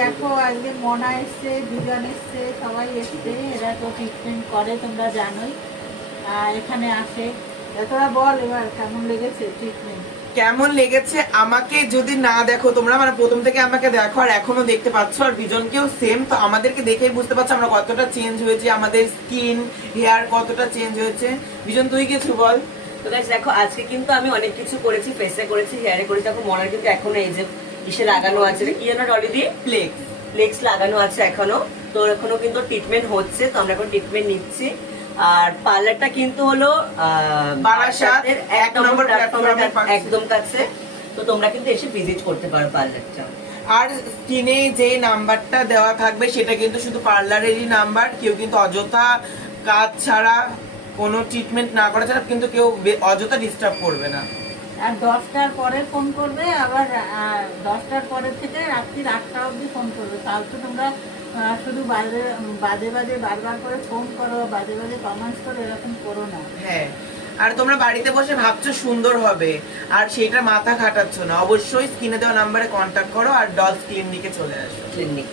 দেখো আজকে মনা এসছে, দুজন এসছে, সবাই এসছে। এরা তো ট্রিটমেন্ট করে, তোমরা জানোই। এখানে আসে। তোরা বল এবার কেমন লেগেছে ট্রিটমেন্ট? কেমন লেগেছে আমাকে যদি না দেখো তোমরা, মানে প্রথম থেকে আমাকে দেখো আর এখনো দেখতে পাচ্ছ, আর বিজনকেও সেম, তো আমাদেরকে দেখেই বুঝতে পারছো আমরা কতটা চেঞ্জ হয়েছে, আমাদের স্কিন হেয়ার কতটা চেঞ্জ হয়েছে। বিজন তুই কিছু বল। তো গাইস দেখো আজকে কিন্তু আমি অনেক কিছু করেছি, ফেসে করেছি, হেয়ারে করেছি। দেখো মনার কিন্তু এখনো এই যে ইসে লাগানো আছে, কি যেন অলরেডি ফ্লেক্স লাগানো আছে এখনো। তো এখনো কিন্তু ট্রিটমেন্ট হচ্ছে, তো আমরা এখন ট্রিটমেন্ট নিচ্ছি। আর পার্লারটা কিন্তু হলো বারাসাতের 1 নম্বর প্ল্যাটফর্মের একদম কাছে। তো তোমরা কিন্তু এসে ভিজিট করতে পারো পার্লারটা। আর স্ক্রিনে যে নাম্বারটা দেওয়া থাকবে সেটা কিন্তু শুধু পার্লারেরই নাম্বার। কেউ কিন্তু অযথা কাজ ছাড়া, কোনো ট্রিটমেন্ট না করা ছাড়া কিন্তু কেউ অযথা ডিস্টার্ব করবে না। আর 10টার পরে ফোন করবে, আবার 10টার পরে থেকে রাত্রি 8টা অবধি ফোন করবে। তাও তো তোমরা শুধু বাজে বারবার করে ফোন করো, বাজে কমেন্টস করো, এরকম করো না। হ্যাঁ, আর তোমরা বাড়িতে বসে ভাবছো সুন্দর হবে আর সেটা মাথা খাটাচ্ছ না, অবশ্যই স্ক্রিনে দেওয়া নাম্বারে কন্ট্যাক্ট করো আর ডলস ক্লিনিকে চলে আসো। ক্লিনিক